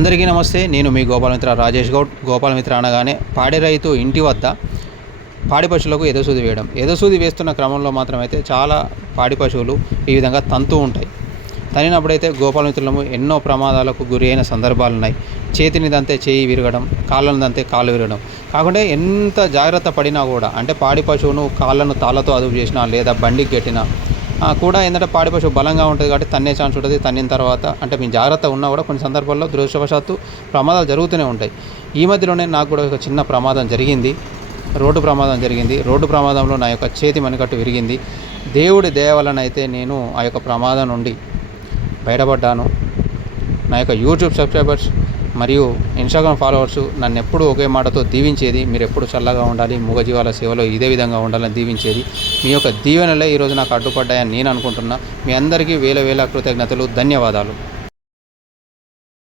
అందరికీ నమస్తే. నేను మీ గోపాలమిత్ర రాజేష్ గౌడ్. గోపాలమిత్ర అనగానే పాడి రైతు ఇంటి వద్ద పాడి పశువులకు ఎదసూది వేయడం. ఎదసూది వేస్తున్న క్రమంలో మాత్రమైతే చాలా పాడి పశువులు ఈ విధంగా తంతూ ఉంటాయి. తనినప్పుడైతే గోపాలమిత్రులము ఎన్నో ప్రమాదాలకు గురి అయిన సందర్భాలు ఉన్నాయి. చేతిని దంతే చేయి విరగడం, కాళ్ళను దంతే కాళ్ళు విరగడం. కాకుండా ఎంత జాగ్రత్త పడినా కూడా, అంటే పాడి పశువును కాళ్ళను తాళ్ళతో అదుపు చేసినా లేదా బండికి కట్టినా కూడా ఏంటంటే పాడి పశువు బలంగా ఉంటుంది కాబట్టి తన్నే ఛాన్స్ ఉంటుంది. తన్నిన తర్వాత అంటే మీ జాగ్రత్త ఉన్నా కూడా కొన్ని సందర్భాల్లో దురదృష్టవశాత్తు ప్రమాదాలు జరుగుతూనే ఉంటాయి. ఈ మధ్యలోనే నాకు కూడా ఒక చిన్న ప్రమాదం జరిగింది. రోడ్డు ప్రమాదం జరిగింది. రోడ్డు ప్రమాదంలో నా యొక్క చేతి మణికట్టు విరిగింది. దేవుడి దయ వలన అయితే నేను ఆ యొక్క ప్రమాదం నుండి బయటపడ్డాను. నా యొక్క యూట్యూబ్ సబ్స్క్రైబర్స్ మరియు ఇన్స్టాగ్రామ్ ఫాలోవర్స్ నన్ను ఎప్పుడూ ఒకే మాటతో దీవించేది, మీరు ఎప్పుడు చల్లగా ఉండాలి, మూగజీవాల సేవలో ఇదే విధంగా ఉండాలని దీవించేది. మీ యొక్క దీవెనలే ఈరోజు నాకు అడ్డుపడ్డాయని నేను అనుకుంటున్నా. మీ అందరికీ వేల వేల కృతజ్ఞతలు, ధన్యవాదాలు.